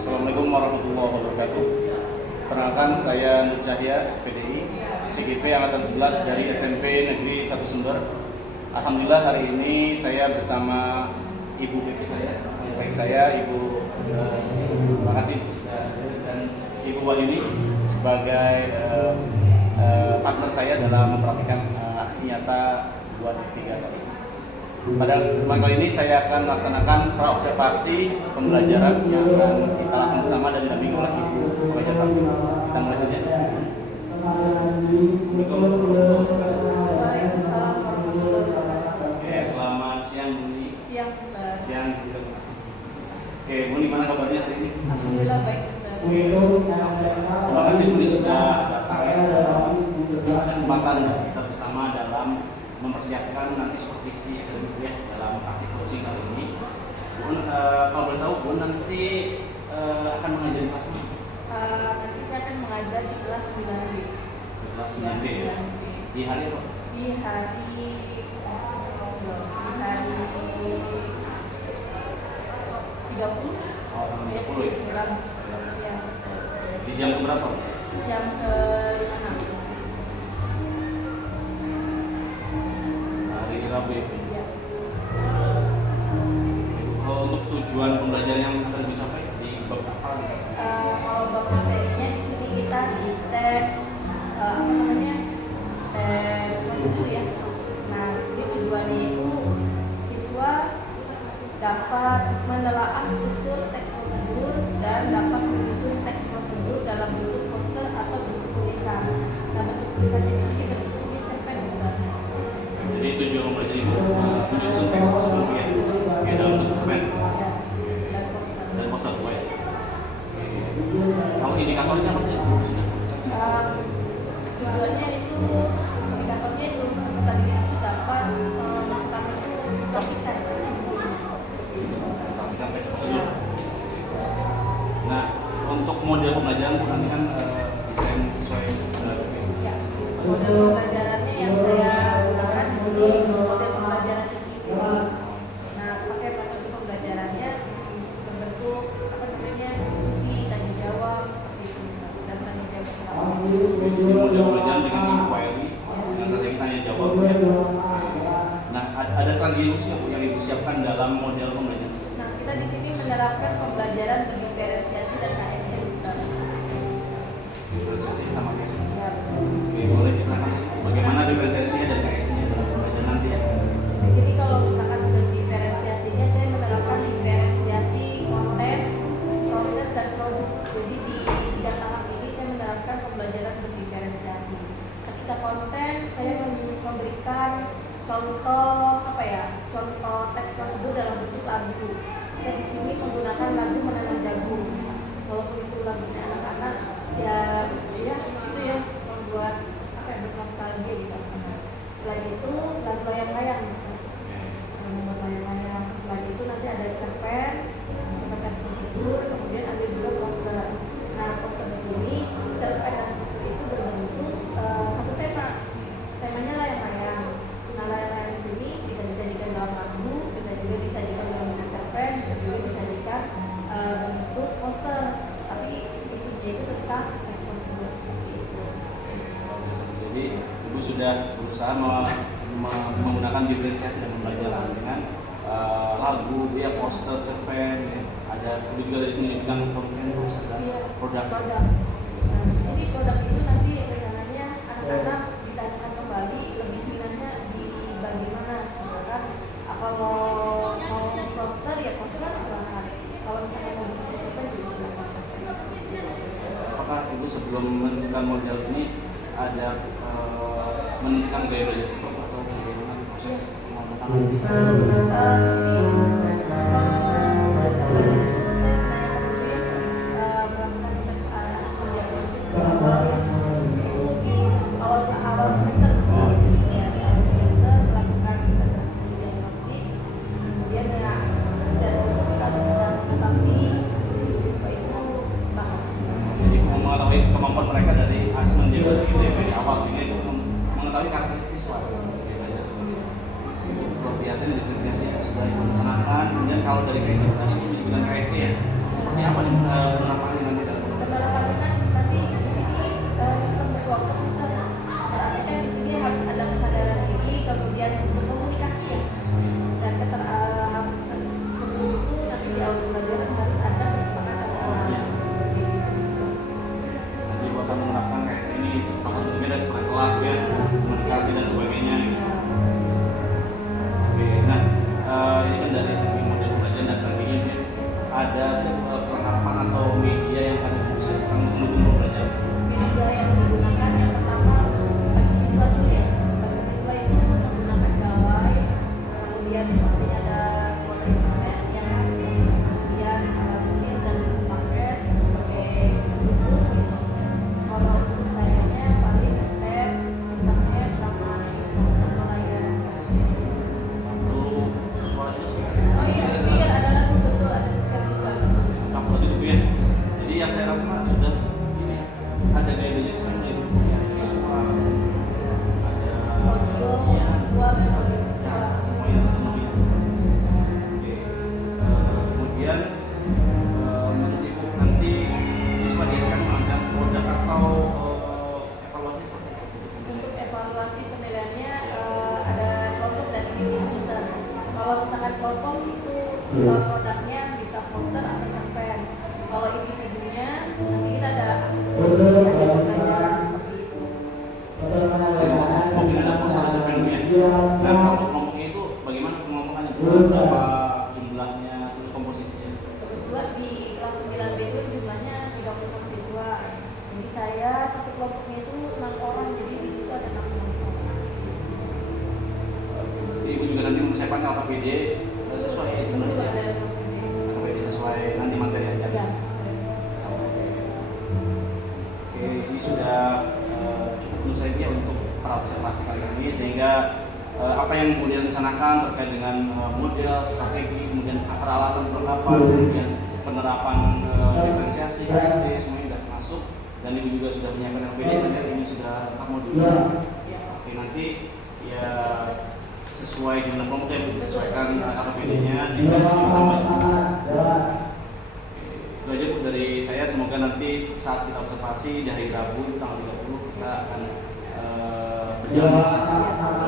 Assalamualaikum warahmatullahi wabarakatuh. Perkenalkan, saya Nur Cahya, SPDI, CGP Angkatan 11 dari SMP Negeri 1 Sumber. Alhamdulillah hari ini saya bersama Ibu PP saya, baik saya, Ibu terima kasih dan Ibu Wahyuni sebagai partner saya dalam mempraktikkan aksi nyata 2.3 kali ini. Pada kesempatan kali ini saya akan melaksanakan praobservasi pembelajaran yang akan kita laksanakan bersama dan didampingi oleh Ibu Wahyuni. Kita mulai saja. Waalaikumsalam warahmatullahi wabarakatuh. Oke, selamat siang Bu Ni. Siang, Ustaz. Siang juga. Oke, Bu Ni, mana kabarnya hari ini? Alhamdulillah baik, Ustaz. Terima kasih Bu Ni sudah datang ya. Ada kesempatan kita bersama dalam mempersiapkan nanti supervisi akademik ya dalam praktik coaching kali ini. Bu, kalau boleh tahu Bu nanti akan mengajar di kelas mana? Nanti saya akan mengajar di kelas 9B. Di kelas 9B ya. Di hari apa? Di hari 30. Oh, 30 ya. Ya. Di jam berapa? Jam ke-5. Hari Rabu ya. Ya. Kalau untuk tujuan pembelajaran yang akan dicapai di bab apa? Kalau bab materinya di sini kita di tes tes prosedur ya. Nah, di sini tujuannya itu siswa dapat menelaah struktur teks prosedur dan dapat menyusun teks prosedur dalam bentuk poster atau bentuk tulisan. Nah, bentuk tulisannya di sini bentuknya cerpen, Ustaz. Jadi tujuan pembelajaran itu menyusun teks prosedur ya, kayak dalam bentuk cerpen Dan poster. dan poster ya. Kalau indikatornya apa sih? Tujuannya itu indikatornya itu sekali itu dapat melakukan itu melakukan Teks prosedur. Nah, untuk model pembelajaran nanti kan desain sesuai ya, model pembelajarannya yang saya gunakan di sini model pembelajaran ini. Nah, pakai metode pembelajarannya berbentuk diskusi, tanya jawab seperti itu dan tanya jawab. model pembelajaran dengan inquiry dengan strategi tanya jawab ya. Nah, ada strategi khusus yang Ibu siapkan dalam model pembelajaran. Nah, kita di sini menerapkan pembelajaran berdiferensiasi dan KSM, Ustaz. Diferensiasi sama KSM. Ya, Oke, boleh diterangkan bagaimana diferensiasinya dan KSM-nya dalam pembelajaran nanti ya? di sini kalau misalkan berdiferensiasinya saya menerapkan diferensiasi konten, proses dan produk. Jadi di bidang tahap ini saya menerapkan pembelajaran berdiferensiasi. Ketika konten saya memberikan contoh contoh teks prosedur dalam bentuk lagu. Saya di sini menggunakan lagu Menanam Jagung. Walaupun itu lagunya anak-anak, ya itu yang membuat bernostalgia gitu. Selain itu lagu layang-layang misalnya. Cara membuat layang-layang. Selain itu nanti ada cerpen, teks prosedur, kemudian ada juga poster. Nah, poster di sini cerpen dan poster itu berbentuk satu tema. Temanya layang-layang. Nah, layang-layang di sini bisa disajikan dalam lagu, bisa juga disajikan dalam bentuk cerpen, bisa juga disajikan bentuk poster. Tapi isinya itu tentang teks prosedur seperti itu. Jadi Ibu sudah berusaha menggunakan diferensiasi dan pembelajaran dengan lagu, ya poster, cerpen, ya. Ada Ibu juga dari sini dengan konten proses dan produk. Nah, di sini produk itu nanti rencananya anak-anak ditanyakan kembali lebih minatnya di bagian mana. Misalkan kalau mau poster ya poster silakan. Kalau misalkan mau bikin cerpen juga silakan. Apakah Ibu sebelum menentukan model ini ada menentukan gaya belajar siswa atau bagaimana proses pembentukan? Di sini awal semester melakukan asesmen diagnostik, kemudian ya dari situ kita bisa mengetahui siswa itu bakat. Jadi mengetahui kemampuan mereka dari asesmen diagnostik itu ya dari awal sehingga itu mengetahui karakteristik siswa. Biasanya diferensiasi sudah direncanakan, kemudian kalau dari KSE tadi menggunakan KSE ya, seperti apa nih ada kelengkapan atau media yang akan digunakan untuk belajar? Media yang digunakan yang pertama bagi siswa dulu ya. Bagi siswa itu menggunakan gawai, kemudian pastinya ada kuota internet, ya kan? Kemudian alat tulis dan paket sebagai pendukung gitu. Kalau untuk sayanya paling tab, internet sama info layar. Perlu suara juga sih. Oh iya, speaker ada lagu betul, ada speaker juga. Upload itu ya. Jadi yang saya rasa mah sudah ini ada gaya belajar sekarang dari dulu ya, visual, ada Audio, ya, visual dan audio visual. semuanya terpenuhi. Oke. Kemudian menurut Ibu nanti siswa diajarkan menghasilkan produk atau evaluasi seperti apa? Untuk evaluasi penilaiannya ada kelompok dan individu. Kalau misalkan kelompok itu produknya bisa poster atau cerpen. Kalau individunya nanti kita ada asesmen ada pembelajaran seperti itu. Mungkin ada poster cerpen ya. Dan kelompok-kelompoknya itu bagaimana pengelompokannya? Berapa jumlahnya, terus komposisinya? Kebetulan di kelas 9B itu jumlahnya 36 siswa. Jadi saya satu kelompoknya itu 6 orang, jadi di situ ada 6 kelompok. Ibu juga nanti mempersiapkan LKPD sesuai Itu jumlah juga ada ya. LKPD sesuai nanti materi aja. ya, sesuai. Oke, ini sudah cukup menurut saya untuk para observasi kali ini, sehingga apa yang kemudian rencanakan terkait dengan model, strategi, kemudian peralatan perlengkapan, kemudian penerapan diferensiasi, KSD, semuanya sudah masuk, dan ibu juga sudah menyiapkan LKPD, sehingga ini sudah lengkap modulnya. Oke, nanti ya sesuai jumlah kelompok yang disesuaikan LKPD-nya sehingga siswa bisa membaca. Itu aja Bu dari saya, semoga nanti saat kita observasi di hari Rabu tanggal 30 kita akan berjalan dengan lancar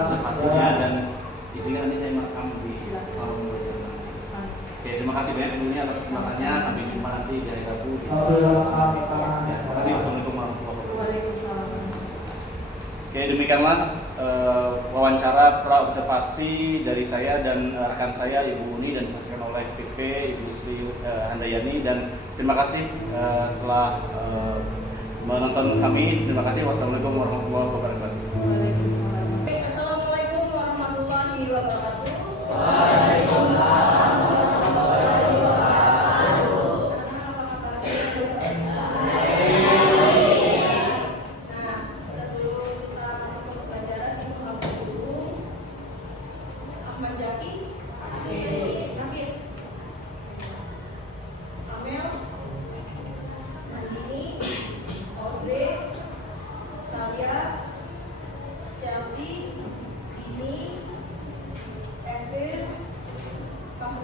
observasinya, dan di sini nanti saya merekam di salon pembelajaran. Oke, terima kasih banyak dulunya atas kesempatannya. Sampai jumpa nanti di hari Rabu di kelas 9. Terima kasih. Wassalamualaikum warahmatullahi wabarakatuh. Waalaikumsalam. Oke, demikianlah wawancara pra observasi dari saya dan rekan saya Ibu Uni, dan disaksikan oleh PP Ibu Sri Handayani, dan terima kasih telah menonton kami. Terima kasih. Wassalamualaikum warahmatullahi wabarakatuh. Waalaikumsalam. Assalamualaikum warahmatullahi wabarakatuh. Ahmad Jaki, Nabil, Amel, Mandini, Audrey, Calia, Chelsea, Dini, Evin, Kamu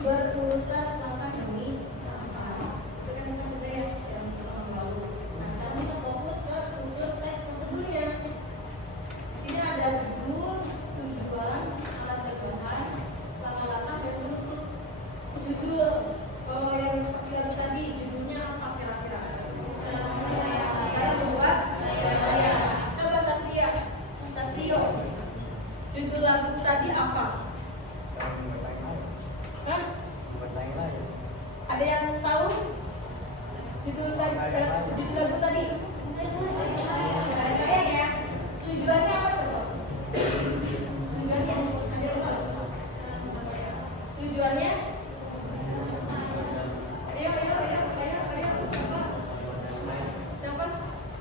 berurutan langkah ini. Itu kan maksudnya ya, yang lalu. Nah, sekarang kita fokus ke struktur teks prosedurnya. Di sini ada judul, tujuan, alat kebutuhan, langkah-langkah dan penutup. Judul, kalau yang seperti yang tadi, judulnya apa kira-kira? Cara membuat gaya. Coba Satrio, judul lagu tadi apa? Hah? Ada yang tahu judul lagu tadi? Gaya ya. Tujuannya apa coba? Tujuannya ada yang tahu? Tujuannya? Ayo. Siapa?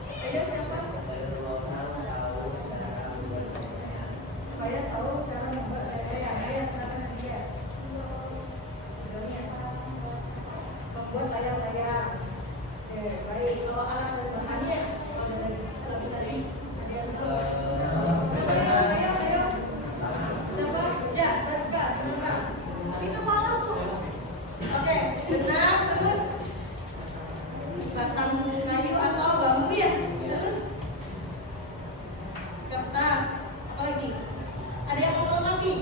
Ayo siapa? Supaya tahu cara membuat gaya. Ayo silakan dia. Membuat layar-layar. Baik, kalau alat bahannya lagu tadi ada yang tahu? Ayo. Siapa? Ya, Raska, silakan. Itu malah tuh. Oke, benang terus batang kayu atau bambu ya, terus kertas. Apa lagi? Ada yang mau melengkapi?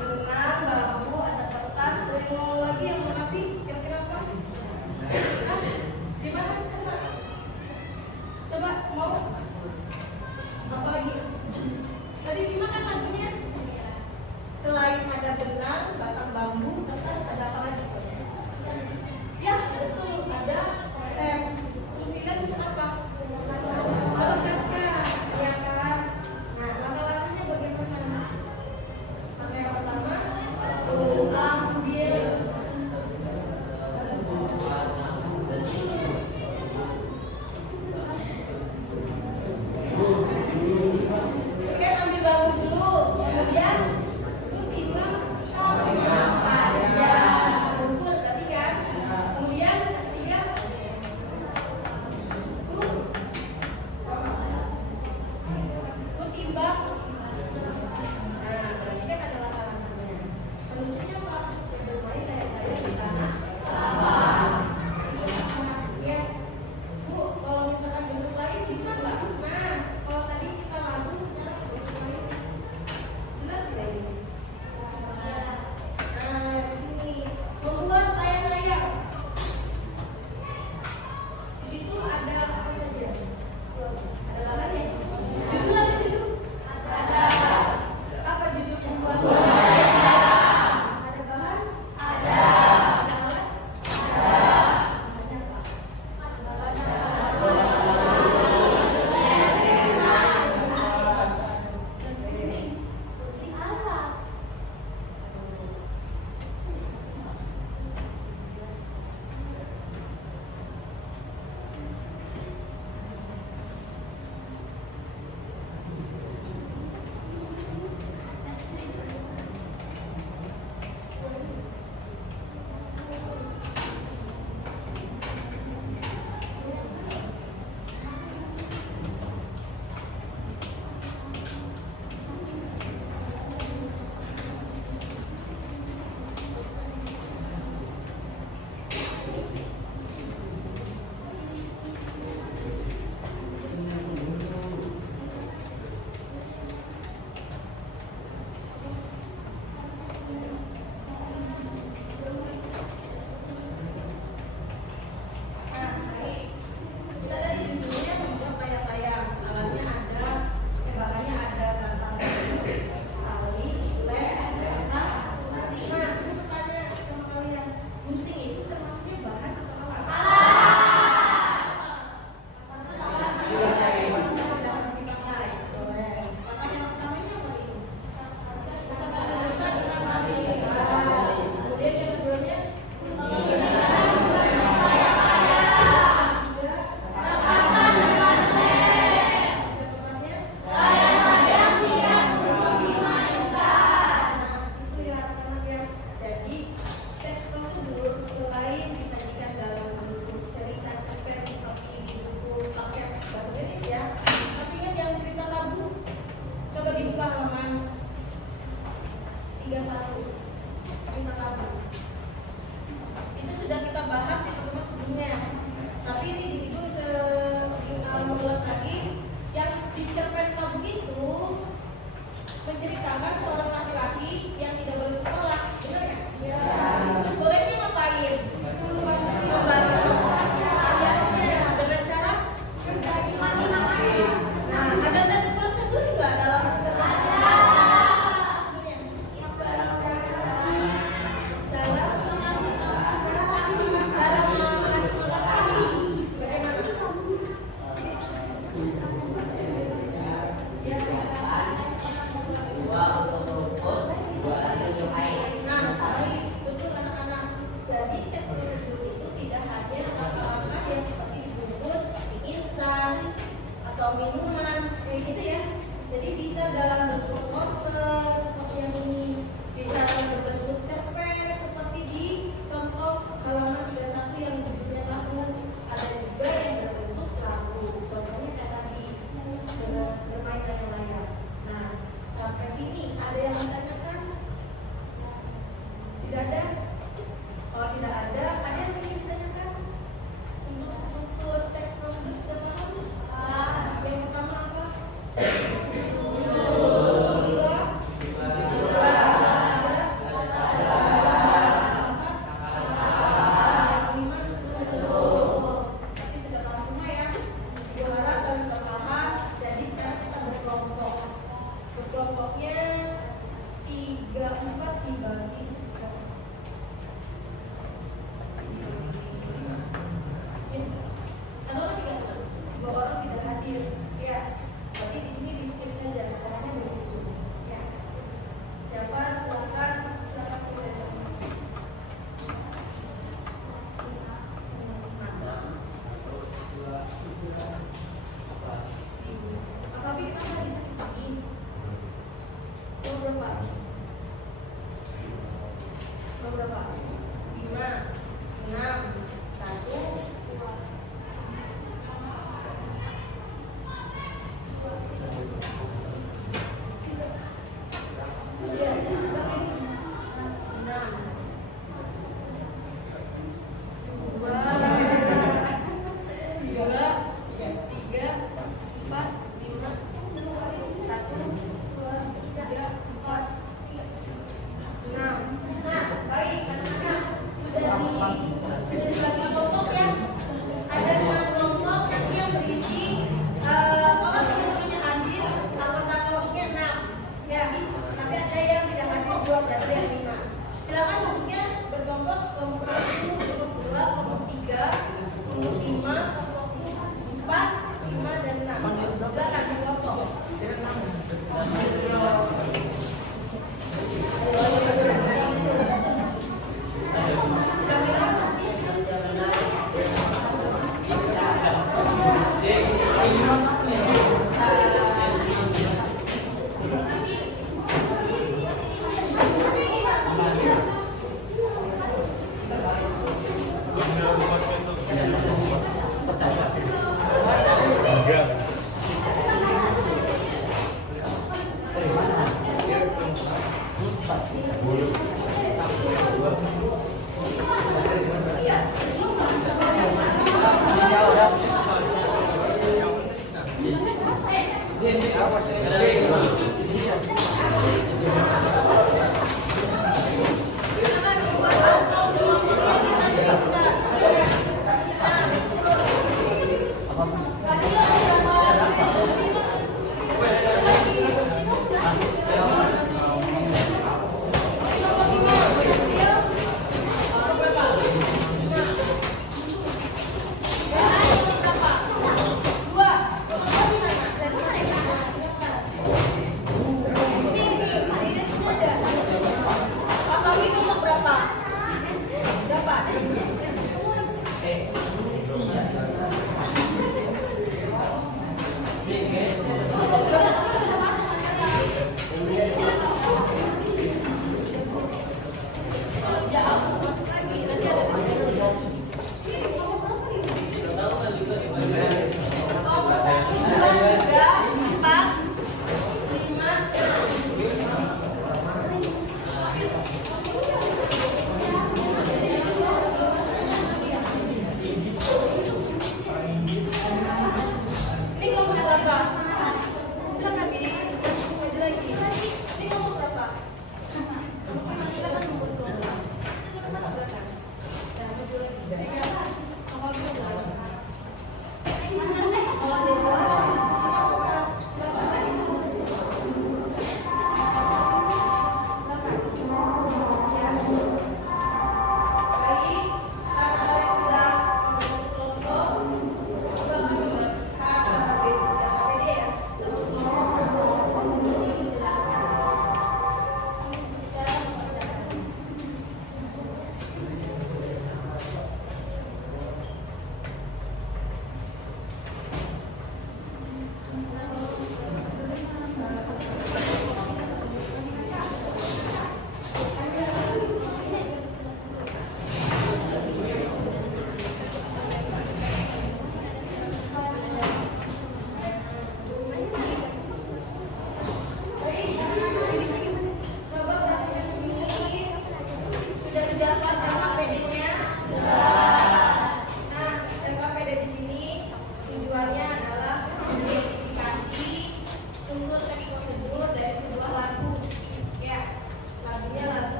Benang, bambu, ada kertas. Ada yang mau lagi yang melengkapi? Kira-kira apa? Hah? Gimana Santa? Coba mau? Apa lagi? Tadi simak kan lagunya? Selain ada benang, batang bambu, kertas, ada apa lagi? berapa? 5, 6, 1, 2. Silakan bentuknya berkelompok, kelompok 1, kelompok 2, kelompok 3, kelompok 5, kelompok 4, 5, dan 6. Silakan berfoto.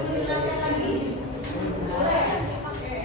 Mendengarkan lagi? Boleh? Oke.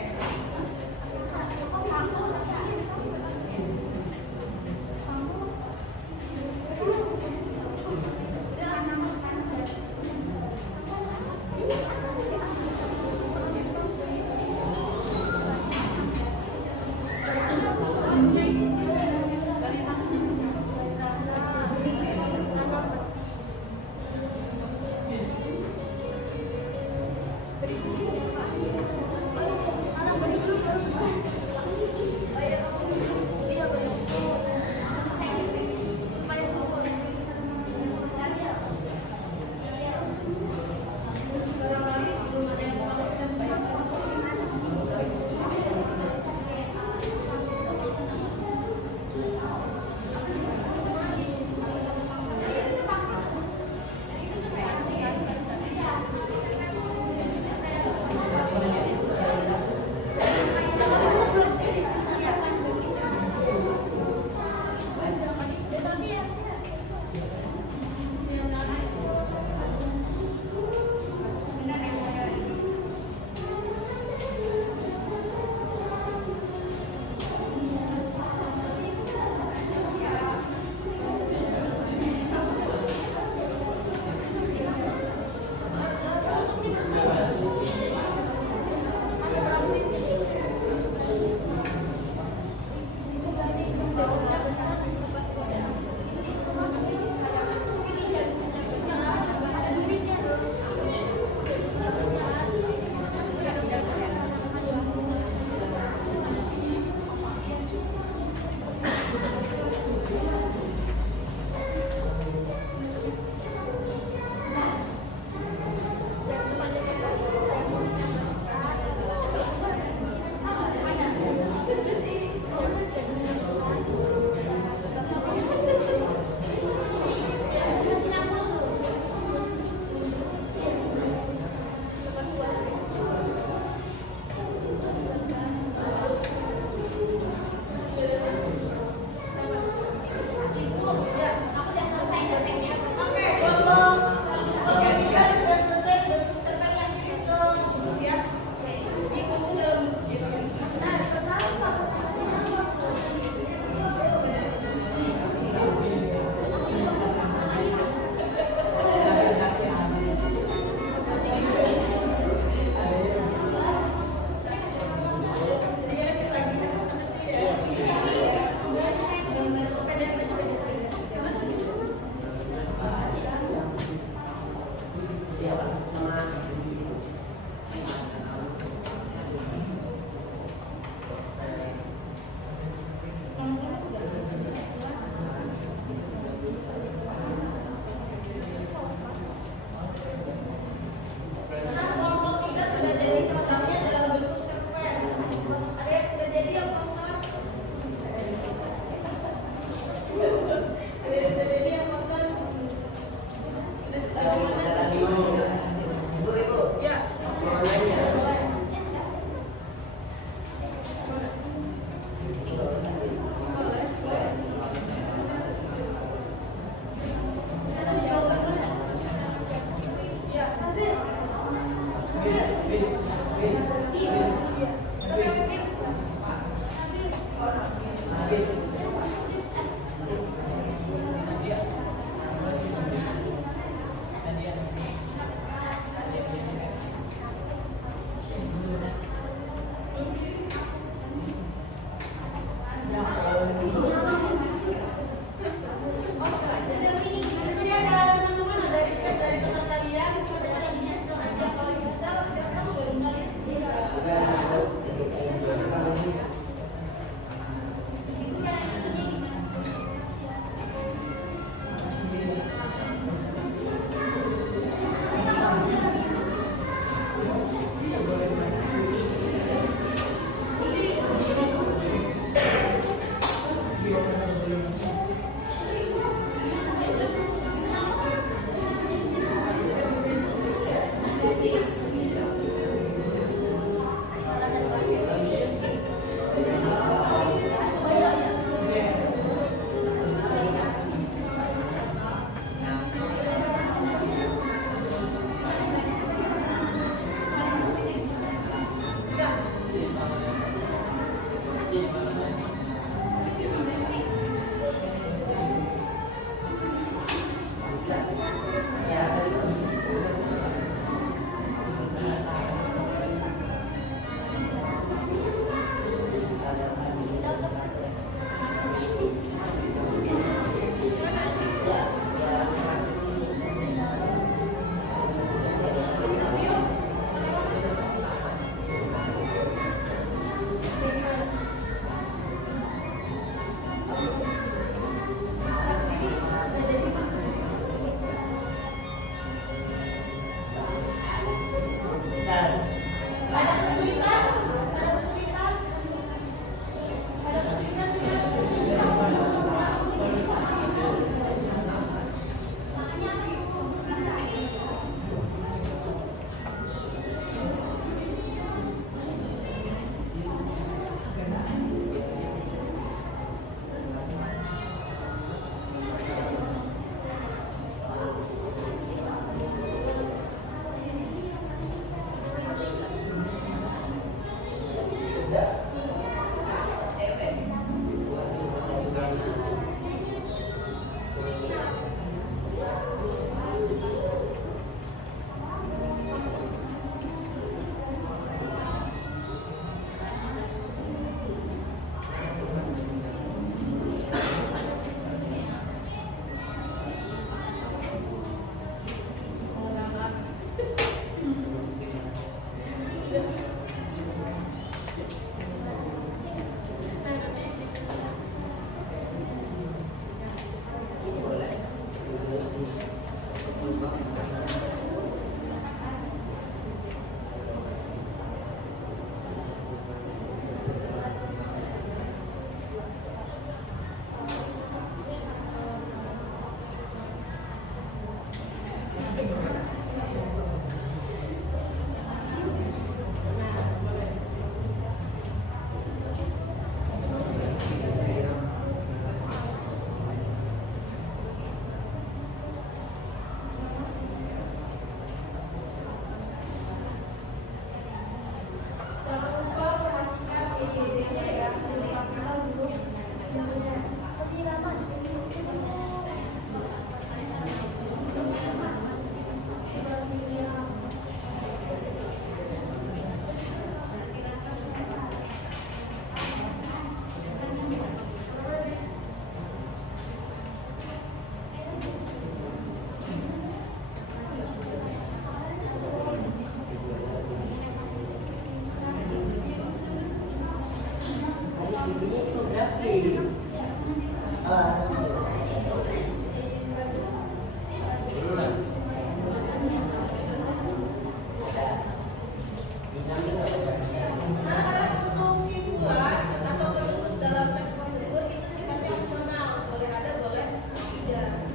Untuk simpulan atau penutup dalam teks prosedur itu sifatnya opsional, boleh ada boleh tidak.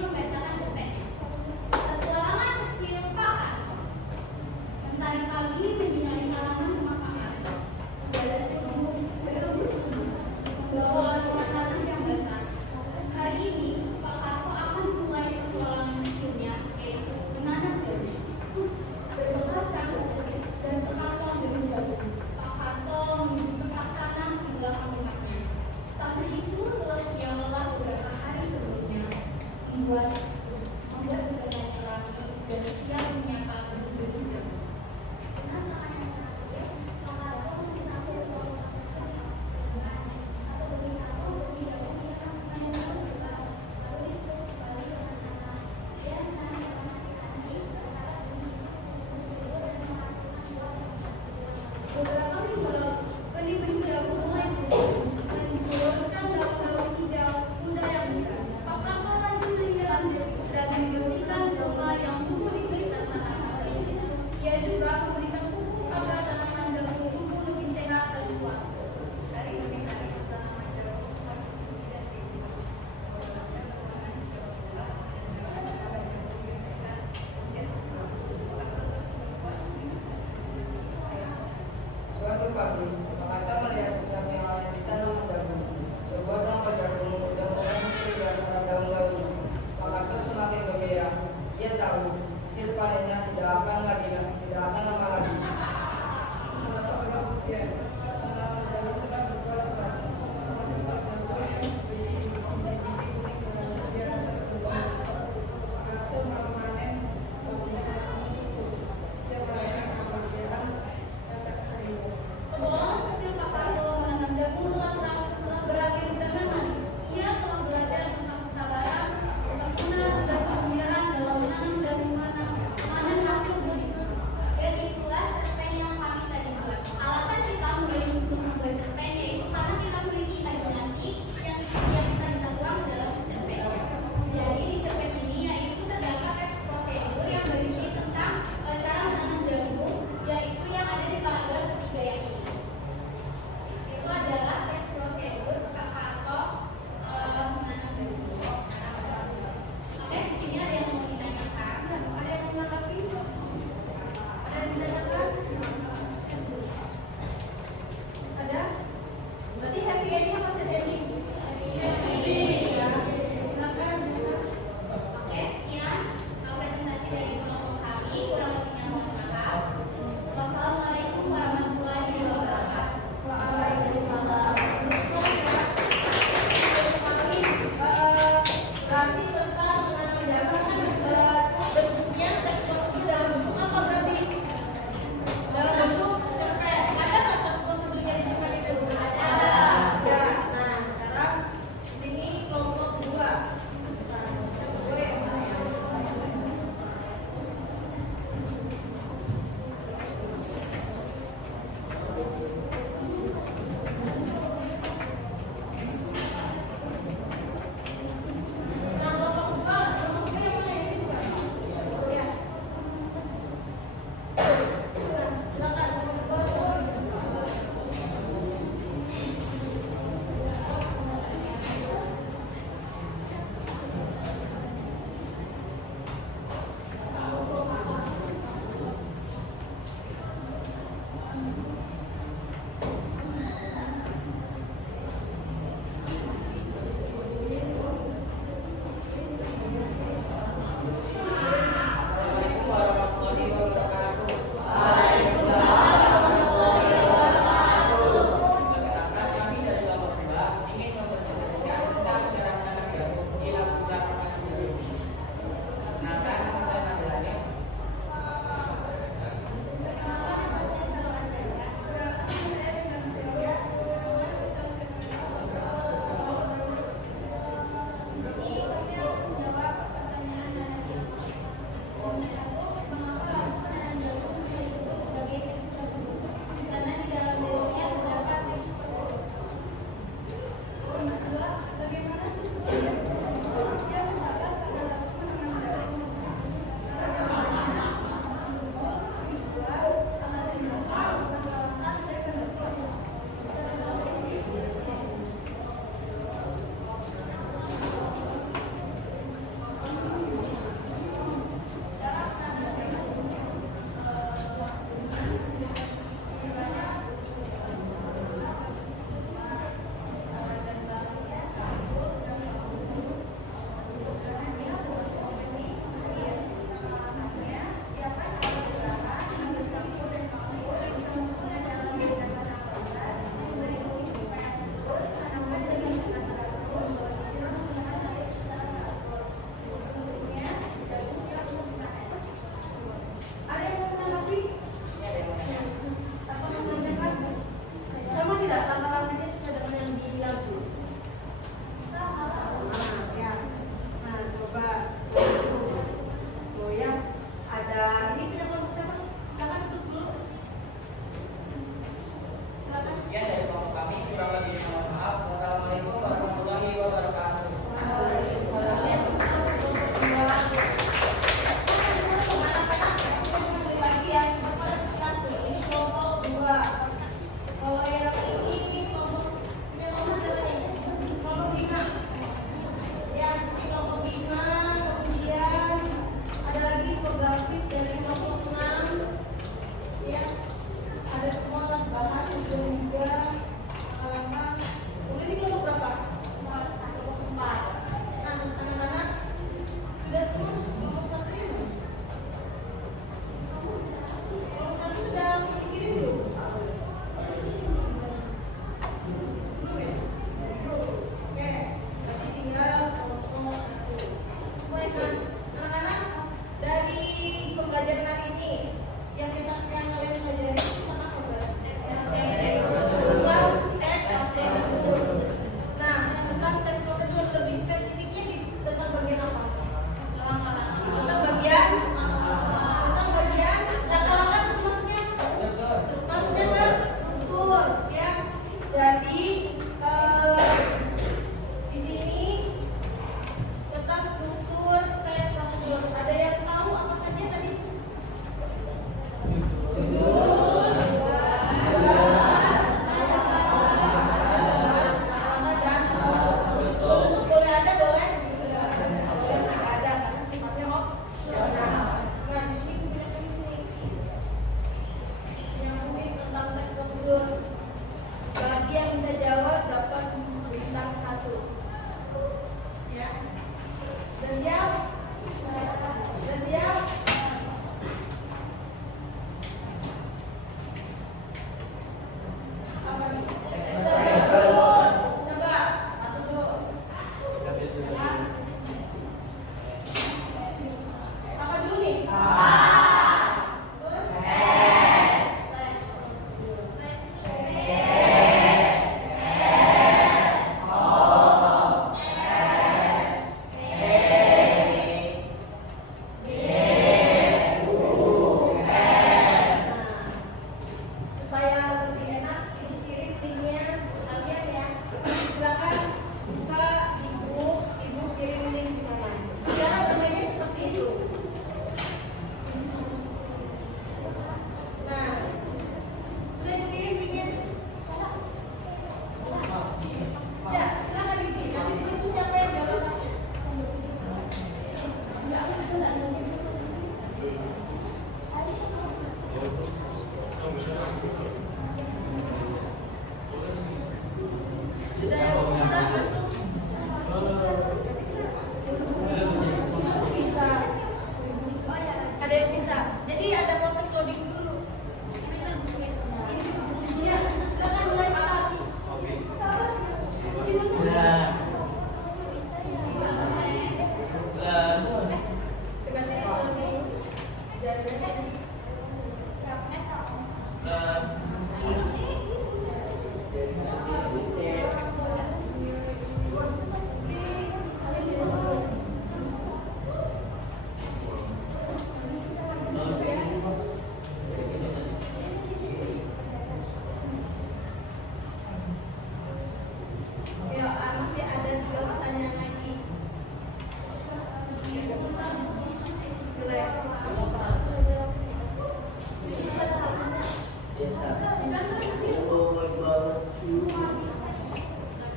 membacakan cerpennya. Petualangan kecil Pak Harto. Mentari pagi menyinari halaman rumah Pak Harto. Udara sejuk berembus membawa suasana yang basah. Hari ini Pak Harto akan memulai petualangan kecilnya, yaitu menanam jagung. Berbekal cangkul dan sekarton dengan jagung, Pak Harto menuju tempat tanam di belakang rumahnya. Tapi itu telah ia lelah beberapa hari sebelumnya, membuat tegangannya rapi dan siap menyapa benih-benih jagung. Beberapa minggu lalu, benih-benih jagung mulai menggulirkan daun-daun hijau muda yang muda. Pak Harto lanjut menyiram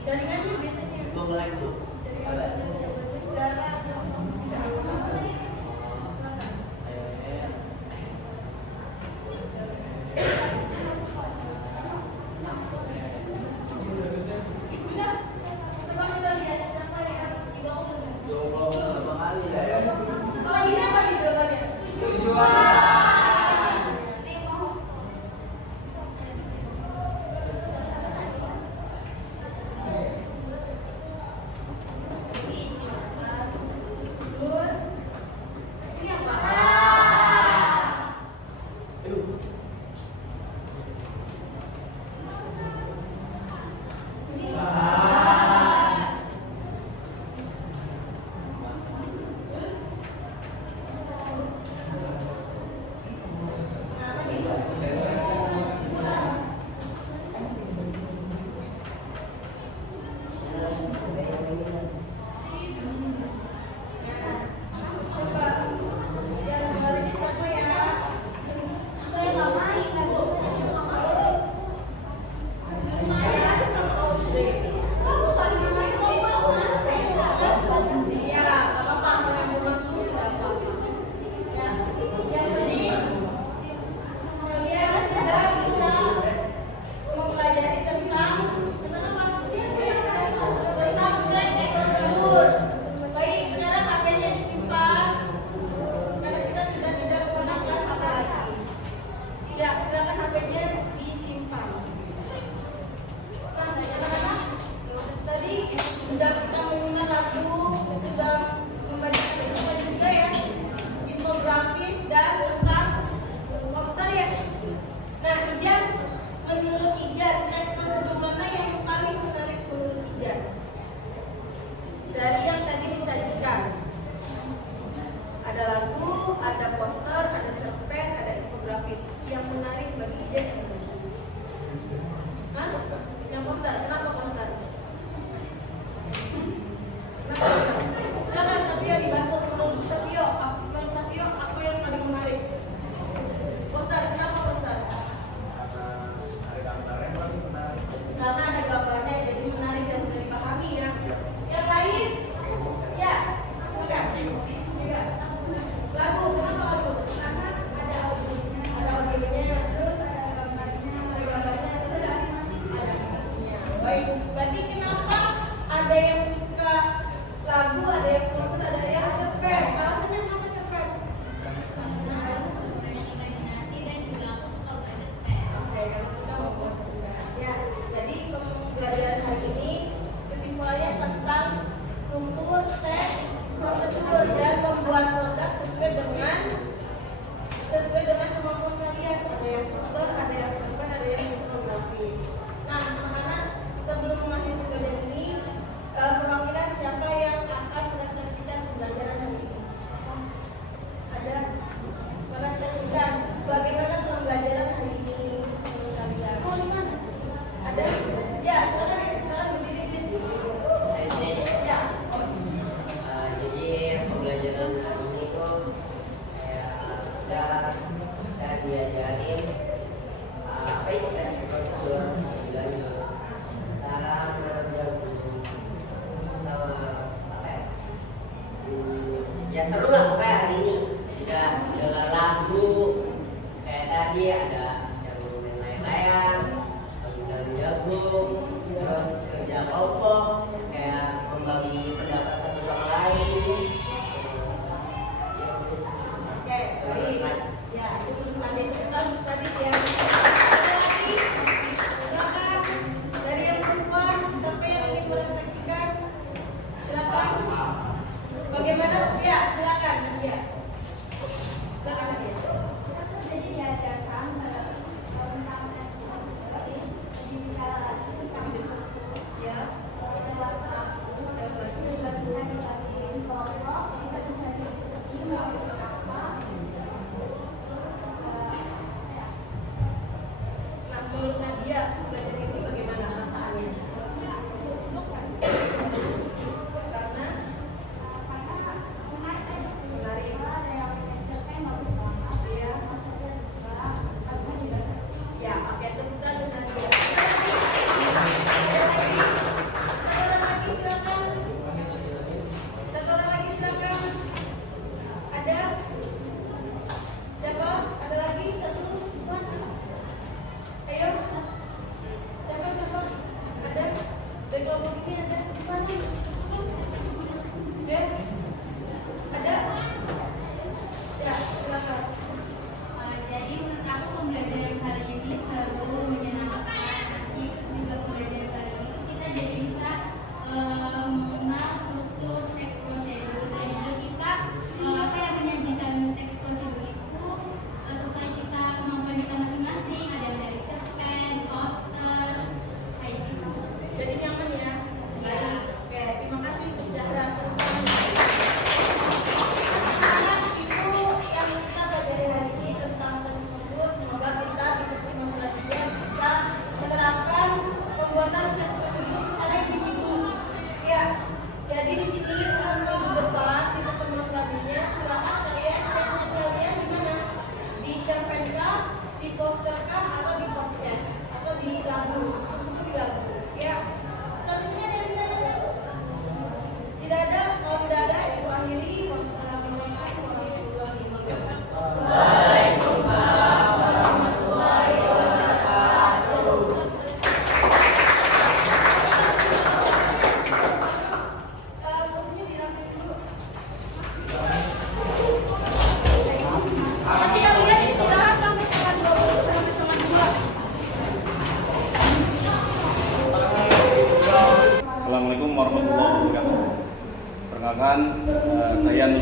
Jaringannya biasanya. Kalau ini apa nih jawabannya? Terus ini apa? Ini terus apa nih? Yang kemarin siapa ya? Iya, nggak apa-apa. Kalau yang mau masuk, nggak apa-apa. Ya, yang tadi kalian sudah bisa mempelajari tentang teks prosedur. Baik, sekarang HP-nya disimpan karena kita sudah tidak menggunakan HP lagi. Ya, silakan HP-nya disimpan. Nah, anak-anak, tadi sudah kita mendengar lagu, sudah membaca juga ya, infografis dan tentang poster ya. Nah, Ijan, menurut Ijan, teks prosedur mana yang paling menarik menurut Ijan? Dari yang tadi disajikan, ada lagu, ada poster, ada cerpen, ada infografis. Yang menarik bagi Ijan yang mana? Hah? Yang poster. Kenapa poster? Kenapa poster? Silakan Satrio dibantu. Menurut Satrio, apa yang paling menarik? Poster. Kenapa poster? Karena ada gambarnya jadi menarik dan mudah dipahami ya. Yang lain? Ya, silakan. Ya. Lagu, kenapa lagu? Karena ada audionya, terus ada gambarnya, terus ada animasinya. Baik, berarti kenapa ada yang suka lagu, ada yang poster, ada yang cerpen? Alasannya kenapa cerpen? Oke, karena suka membuat cerpen. Ya, jadi pembelajaran hari ini kesimpulannya tentang struktur, teks, prosedur dan membuat produk sesuai dengan kemampuan kalian. Ada yang poster, ada yang cerpen, ada yang infografis. Nah, anak-anak, sebelum mengakhiri pembelajaran ini, perwakilan siapa yang akan merefleksikan pembelajaran hari ini? Ada merefleksikan bagaimana pembelajaran hari ini menurut kalian? Ada? Ya, silakan berdiri. Ya. Jadi pembelajaran hari ini tuh kayak kita diajarin apa itu kan prosedur belajar cara belajar sama apa ya seru lah pokoknya hari ini juga dengan lagu kayak tadi ada yang main layang-layang, dan jagung, terus kerja kelompok kayak membagi pendapat satu sama lain. Oke, baik. Ya, itu tadi ya. Lagi, silakan dari yang perempuan siapa yang ingin merefleksikan? Silakan. Bagaimana? Ya, silakan Nadia. Silakan Nadia. Jadi diajarkan tentang Ya. lewat lagu, kelompok, kita bisa diskusi apa. Nah, menurut Nadia, belajar ini bagaimana perasaannya? Karena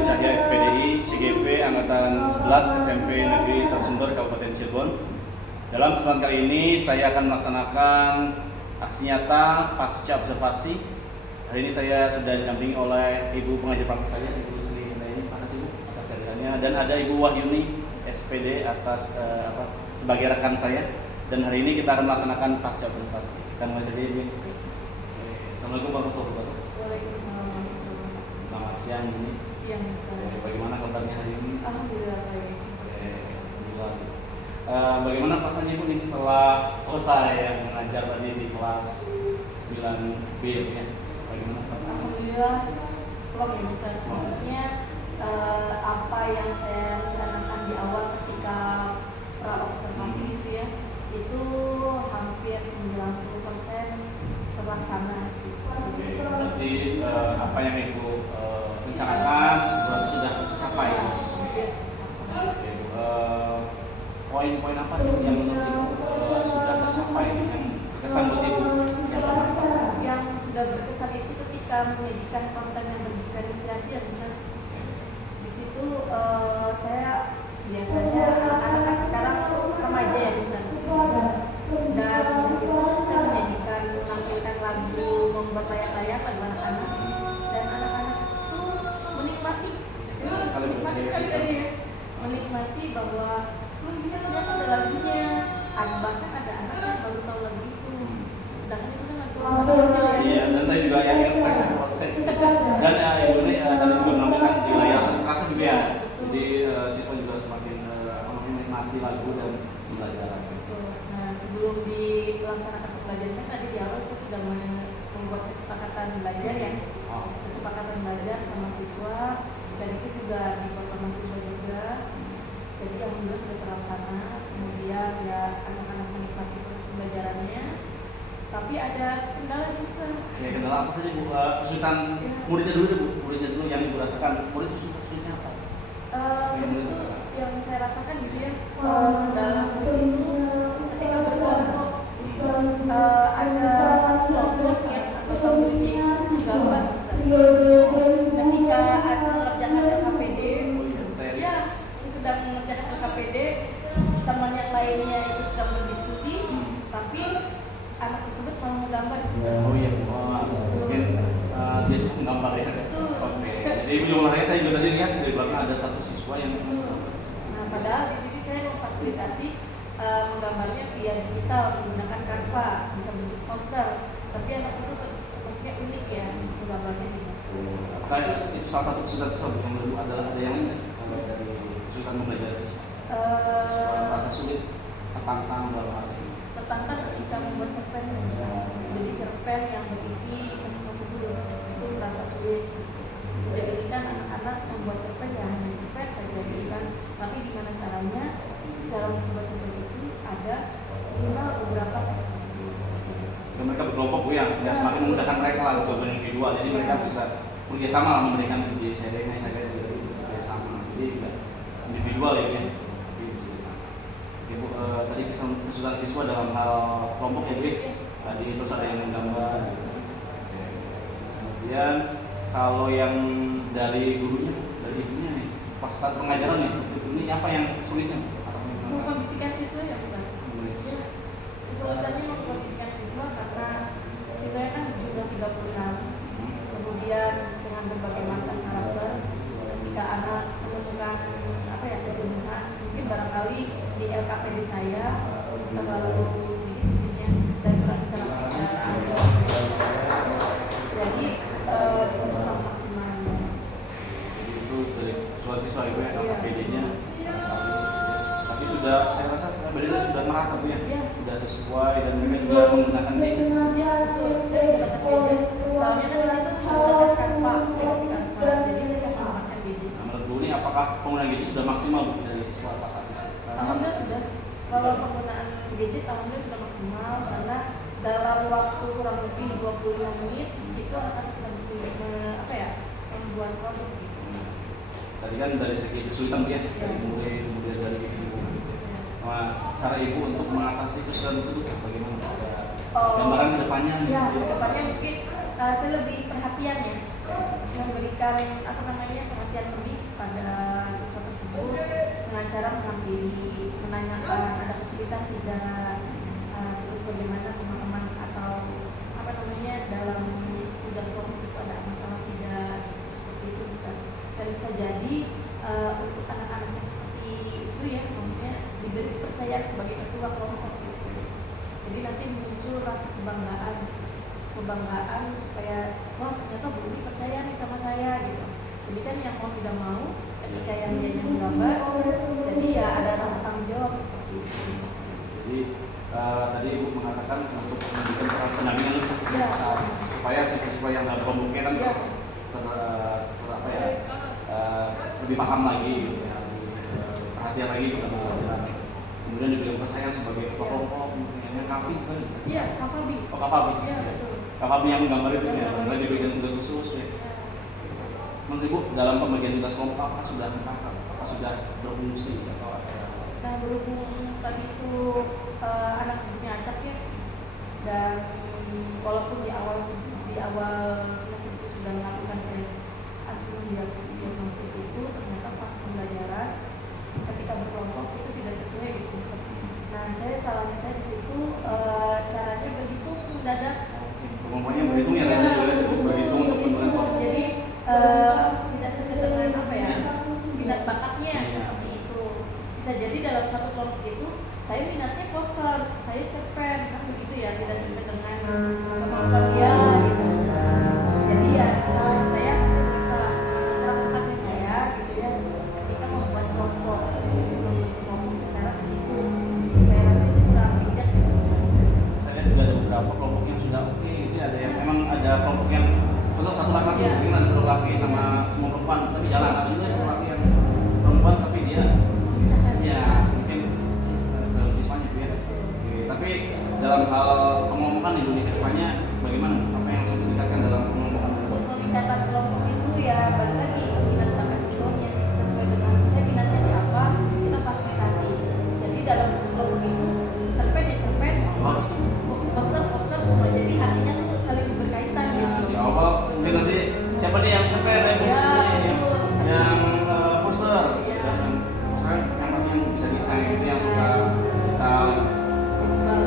Cahya SPDI CGP Angkatan 11 SMP Negeri 1 Sumber Kabupaten Cirebon. Dalam kesempatan kali ini saya akan melaksanakan aksi nyata pasca observasi. Hari ini saya sudah didampingi oleh Ibu pengajar praktek saya, Ibu Sri Hendayani. Terima kasih Bu atas kehadirannya, dan ada Ibu Wahyuni SPD atas sebagai rekan saya. Dan hari ini kita akan melaksanakan pasca observasi. Kita mulai saja Ibu. Assalamualaikum warahmatullahi wabarakatuh. Waalaikumsalam. Selamat siang ini. Siang, Ustaz. Bagaimana kabarnya hari ini? Alhamdulillah baik. Alhamdulillah. Bagaimana perasaannya Bu nih setelah selesai yang mengajar tadi di kelas 9B ya? Bagaimana perasaannya? Alhamdulillah plong ya Ustaz. Maksudnya apa yang saya rencanakan di awal ketika observasi gitu ya, itu hampir 90% terlaksana. Oke, berarti apa yang Ibu rencanakan berarti sudah tercapai ya? Hampir tercapai. Oke, poin-poin apa sih yang menurut Ibu sudah tercapai yang berkesan buat Ibu? Yang sudah berkesan itu ketika menyajikan konten yang berdiferensiasi ya Ustaz. Di situ saya biasanya anak-anak sekarang remaja ya Ustaz. Dan di situ saya menyajikan menampilkan lagu, membuat layak-layak lagu anak-anak, dan anak-anak itu menikmati. Menikmati sekali tadi ya. Menikmati bahwa kita ternyata ada lagunya. Bahkan ada anak yang baru tahu lagu itu. Sedangkan itu kan lagu anak kecil ya. Iya, dan saya juga yang ingat flashback proses. Dan Ibu ini tadi juga menampilkan di layar interaktif juga ya. Jadi siswa juga semakin menikmati lagu dan belajar. Nah, sebelum dilaksanakan pembelajaran tadi di awal saya sudah membuat kesepakatan belajar ya. Kesepakatan belajar sama siswa, dan itu juga dibuat sama siswa juga. Jadi alhamdulillah sudah terlaksana. Kemudian ya anak-anak menikmati proses pembelajarannya. Tapi ada kendala nih Ustaz. Ya, kendala apa saja Bu? Kesulitan muridnya dulu deh Bu. Muridnya dulu yang Ibu rasakan. Murid itu sulitnya apa? Itu yang saya rasakan gitu ya, kendala itu ketika berkelompok, ada satu kelompok yang atau muridnya gambar Ustaz. Ketika ada mengerjakan LKPD, ya sedang mengerjakan LKPD, teman yang lainnya itu sedang berdiskusi, tapi anak tersebut mau menggambar Ustaz. Oh iya Bu. Mungkin dia suka menggambar ya. Betul. Oke. Jadi Ibu juga olahraga, saya juga tadi lihat di belakang ada satu siswa yang Nah, padahal di sini saya memfasilitasi menggambarnya via digital menggunakan Canva, bisa bentuk poster. Tapi anak itu maksudnya unik ya menggambarnya gitu. apakah itu salah satu kesulitan siswa Bu? Yang menurut ada yang lain nggak? Dari kesulitan belajar siswa? Siswa merasa sulit, tertantang dalam hal ini. Tertantang ketika membuat cerpen, jadi cerpen yang berisi prosedur itu merasa sulit. Sejak ini kan anak-anak membuat cerpen ya hanya cerpen saja kan, tapi gimana caranya dalam sebuah cerpen itu ada minimal beberapa prosedur. Dan mereka berkelompok Bu ya, semakin memudahkan mereka lah beban individual. Jadi mereka bisa bekerjasama lah memberikan ide sharing, saya juga bekerjasama. Jadi tidak individual ya kan. Ibu tadi kesulitan siswa dalam hal kelompok ya Bu. Tadi terus ada yang menggambar. Oke. Kemudian kalau yang dari gurunya, dari ibunya nih, pas saat pengajaran nih, ini apa yang sulitnya? Mengkondisikan siswa ya Ustaz. Ya, kesulitannya mengkondisikan siswa karena siswanya kan jumlah 36. Kemudian dengan berbagai macam karakter, ketika anak menemukan kejenuhan, mungkin barangkali di LKPD saya terlalu sedikit mungkinnya dan kurang interaksi. Jadi bisa kurang maksimal. Jadi itu dari soal siswa Ibu ya, LKPD-nya. Tapi sudah, saya rasa LKPD-nya sudah merata Bu ya, sudah sesuai dan mereka juga menggunakan gadget. Ya betul, saya menggunakan gadget. Soalnya kan di situ menggunakan Canva, aplikasi Canva. Jadi saya menggunakan gadget. Nah, menurut Bu ini apakah penggunaan gadget sudah maksimal Bu dari siswa pasarnya? Alhamdulillah sudah. Kalau penggunaan gadget alhamdulillah sudah maksimal karena dalam waktu kurang lebih 25 menit itu akan sudah membuat produk gitu. Tadi kan dari segi kesulitan Bu ya, dari mulai kemudian dari ibu. Nah, cara Ibu untuk mengatasi kesulitan tersebut bagaimana? Gambaran kedepannya? Ya, kedepannya mungkin saya lebih perhatian ya memberikan apa namanya perhatian lebih pada siswa tersebut dengan cara menghampiri, menanyakan ada kesulitan tidak, terus bagaimana teman-teman atau apa namanya dalam tugas kelompok itu ada masalah tidak, seperti itu bisa. Dan bisa jadi untuk anak-anak yang seperti itu ya, maksudnya diberi kepercayaan sebagai ketua kelompok gitu. Jadi nanti muncul rasa kebanggaan supaya wah ternyata Bu ini percaya nih sama saya gitu. Jadi kan yang mau tidak mau ketika yang dia yang menggambar, jadi ya ada rasa tanggung jawab seperti itu. Jadi tadi Ibu mengatakan untuk memberikan peran pendampingan Ya. supaya siswa yang dalam kelompoknya kan Ya. apa ya lebih paham lagi gitu ya, lebih perhatian lagi dengan pelajaran. Kemudian diberi kepercayaan sebagai ketua kelompok, yang Kavi kan? Iya, Kafabi. Oh Kafabis Iya, ya. betul. Kafabi yang menggambar itu ya, Yang kemudian diberikan tugas khusus ya. Menurut Ibu dalam pembagian tugas kelompok apa sudah tertangkap, apa sudah berfungsi atau ada? Nah berhubung tadi itu anak punya acak ya, dan walaupun di awal semester itu sudah melakukan tes hasil diagnostik itu, ternyata pas pembelajaran ketika berkelompok itu tidak sesuai gitu Mister. Nah salahnya saya di situ caranya berhitung mendadak. Kelompoknya berhitung ya Reza juga berhitung untuk pembagian kelompok. Jadi tidak sesuai dengan apa ya minat bakatnya seperti itu. Bisa jadi dalam satu kelompok itu saya minatnya poster, saya cerpen kan begitu ya, tidak sesuai dengan kemampuan dia gitu. Jadi ya salah saya bukan salah bakatnya saya gitu ya. Ketika membuat kelompok secara begitu, saya rasa itu kurang bijak. Saya juga ada beberapa kelompok yang sudah oke gitu ya, ada yang memang ada kelompok yang contoh satu laki-laki, Ya. mungkin ada satu laki sama semua perempuan tapi jalan, ada juga satu laki yang perempuan tapi dia Misalkan ya mungkin dalam siswanya ya. Oke, tapi dalam hal pengelompokan di dunia kedepannya bagaimana? Apa yang harus ditingkatkan dalam pengelompokan? peningkatan kelompok itu ya balik lagi minat bakat siswanya sesuai dengan saya minatnya di apa kita fasilitasi. Jadi dalam satu kelompok itu cerpen ya cerpen, poster semua, jadi hatinya tuh saling berkaitan Nah, gitu. di awal mungkin nanti siapa nih yang cepet Ya, yang poster Ya. dan poster yang pasti yang bisa desain itu yang suka style. visual.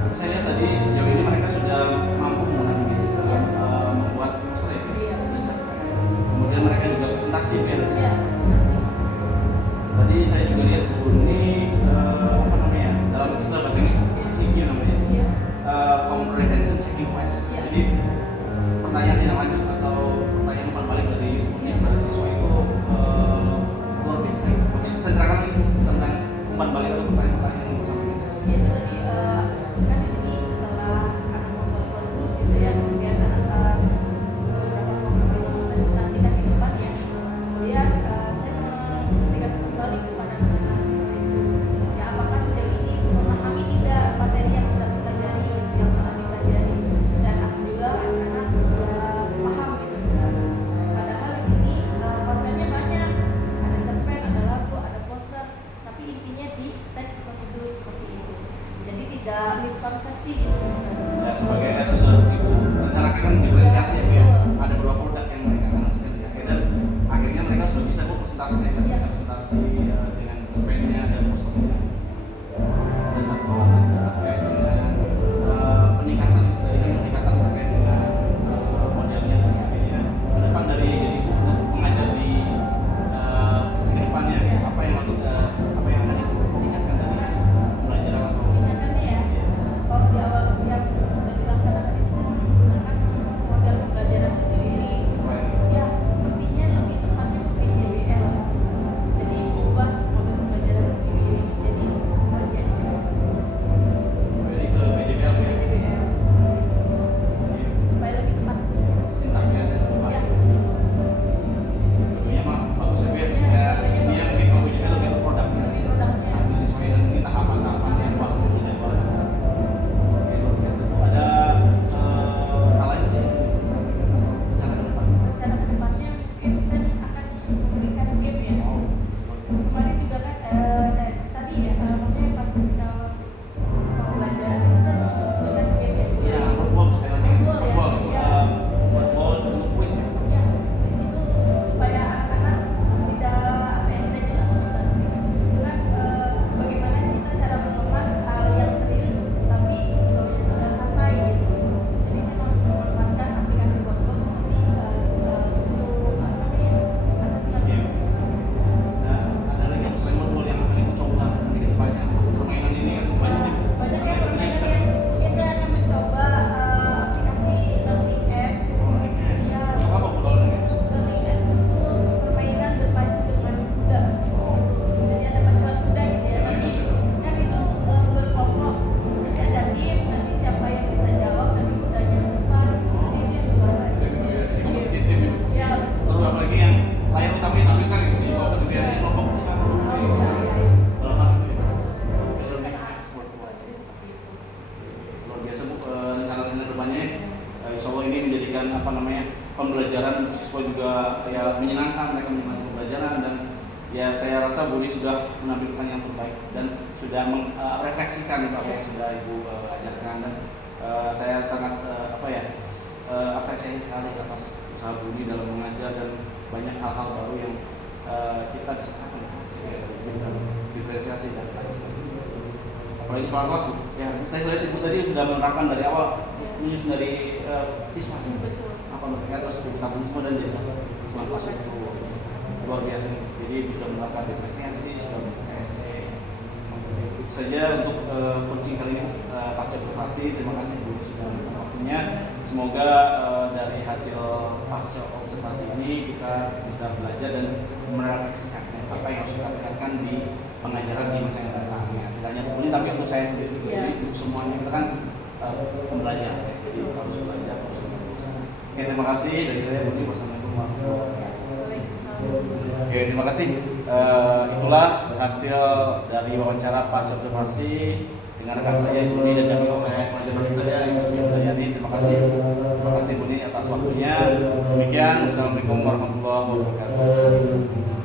Tapi saya lihat tadi sejauh ini mereka sudah mampu menggunakan gadget dalam membuat poster ya, Iya. dan cerpen. Kemudian mereka juga presentasi ya. Ya, masing-masing. Tadi saya juga lihat Bu ini apa namanya dalam istilah bahasa Inggris CCQ namanya. Iya. Comprehension checking quest. Ya. Jadi pertanyaan tidak lanjut atau pertanyaan umpan balik dari Uni kepada siswa itu luar biasa. Mungkin bisa terangkan lagi tentang umpan balik atau pertanyaan-pertanyaan yang disampaikan ke siswa. Iya tadi kan di sini setelah anak membuat produk gitu ya, kemudian anak beberapa program presentasikan di depannya, kemudian saya memberikan kembali kepada anak-anak seperti itu. Ya apakah sejauh ini memahami tidak materi yang sedang dipelajari, yang telah dipelajari, dan alhamdulillah anak-anak paham gitu misalnya. Padahal di sini kontennya banyak, ada cerpen, ada lagu, ada poster, tapi intinya di teks prosedur seperti itu. Jadi tidak miskonsepsi gitu Mister. Ya sebagai asesor Ibu rencanakan kan diferensiasi ya Bu ya. Ada beberapa produk yang mereka akan hasilkan di akhir dan akhirnya mereka sudah bisa Bu presentasi saya tadi Iya. presentasi dengan cerpennya dan posternya. Ada satu hal lagi terkait dengan peningkatan tadi kan peningkatan terkait dengan modelnya dan sebagainya. Ke depan dari Ibu mengajar di sisi ke depannya apa yang harus apa yang akan ditingkatkan dari pembelajaran atau Ingatannya ya, kalau di awal yang sudah dilaksanakan itu saya menggunakan model pembelajaran berdiri. Ya, sepertinya lebih tepatnya untuk PJBL. Jadi mengubah model pembelajaran berdiri. Jadi pembelajaran siswa juga ya menyenangkan, mereka menikmati pembelajaran, dan ya saya rasa Bu Uni sudah menampilkan yang terbaik dan sudah merefleksikan apa yang sudah Ibu ajarkan, dan saya sangat apresiasi sekali atas usaha Bu Uni dalam mengajar, dan banyak hal-hal baru yang kita bisa diferensiasi dan lain sebagainya. Apalagi soal kelas, ya saya Ibu tadi sudah menerapkan dari awal, menyusun dari siswa, Betul. apa mereka terus metabolisme dan jadi soal kelas itu luar biasa. Jadi Ibu sudah menerapkan diferensiasi, sudah menerapkan SE. Itu saja untuk coaching kali ini pasca observasi. Terima kasih Bu sudah memberikan waktunya. Semoga dari hasil pasca observasi ini kita bisa belajar dan merefleksikan apa yang harus kita tingkatkan di pengajaran di masa yang datang. Ya, tidak hanya Bu Uni tapi untuk saya sendiri juga. Jadi untuk semuanya kita kan pembelajar, ya. Jadi harus belajar terus menerus. Oke, terima kasih dari saya Bu Uni. Wassalamualaikum warahmatullahi wabarakatuh. Oke, terima kasih. Itulah hasil dari wawancara pasca observasi dengan rekan saya Ibu Uni dan kami oleh pelajar saya Ibu Suryani. Terima kasih Bu Uni atas waktunya. Demikian, wassalamualaikum warahmatullahi wabarakatuh.